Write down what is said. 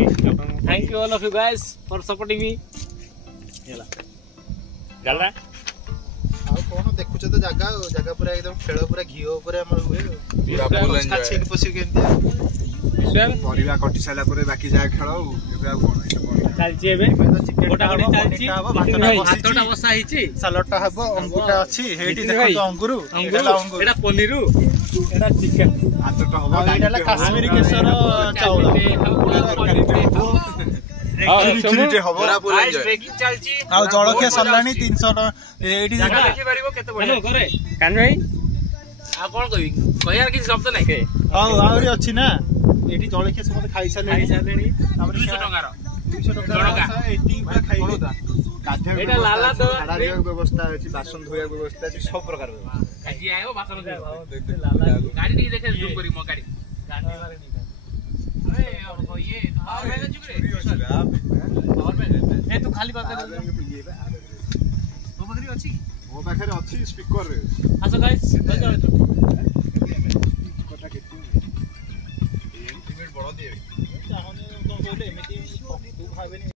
Thank you all of you guys for supporting me. Yala. Gala. ଆଉ କଣ ଦେଖୁଛ ତ ଜାଗା ପୁରା एकदम ଖେଳ ପୁରା ଘିଅ ଉପରେ ଆମର ହୁଏ ପୁରା ଫୁଲ ଏଞ୍ଜୟ ଛାଛିକି ପଶିକି କେମିତି ପରିବା କଟି ସାରିଲା ପରେ ବାକି ଯାହା ଖେଳ ଆଉ ଏବେ ଆଉ କଣ ଚାଲିଛି ଏବେ ଗୋଟା ଗୋଟି ଚାଲିଛି ଭାତଟା ବସା ହେଇଛି ସାଲାଡଟା ହବ ଅଙ୍ଗୁରଟା ଅଛି ହେଇଠି ଦେଖନ୍ତୁ ଅଙ୍ଗୁର ଏଟା ପନିର ଏଟା ଚିକେନ ଭାତଟା ହବ ଏଇଟା ହେଲା କାଶ୍ମୀରୀ କେଶର ଚାଉଳ ଆଉ ଜଳଖିଆ ସରିଲାଣି 300 ଏଇଠି ଦେଖିପାରିବ କେତେ ବଢିଆ ଘରେ କାନ ଭାଇ ଆଉ କଣ କହିବି କହିବାର କିଛି ଶବ୍ଦ ନାହିଁ ହଉ ଆହୁରି ଅଛି ନା ଏଇଠି ଜଳଖିଆ ସମସ୍ତେ ଖାଇସାରିଲେଣି 200 ଟଙ୍କାର 200 ଟଙ୍କା ଏଠି ପୁରା ଖାଇବେ ଏଟା ଲାଲା ତ ବ୍ୟବସ୍ଥା ଅଛି ବାସନ ଧୋଇବା ବ୍ୟବସ୍ଥା ଅଛି ସବୁ ପ୍ରକାର ବ୍ୟବସ୍ଥା ଆଜି ଆयो ବାସନ ଧୋଇବା ଲାଲା ଗାଡି ଟିକେ ଦେଖେ ଜୁମ କରି ମୋ ଗାଡି अरे ये पावर बैंक चुक रे पावर बैंक ए तू खाली बात कर तो बकरी अछि ମୋ ପାଖରେ ଅଛି ସ୍ପିକର ରେ आसो गाइस କଥା କେତେ ମିନିଟ ବଡ଼ ଦିଏ ଚାହନେ ତ କହିଲେ ଏମିତି ତୁ ଭାବେନି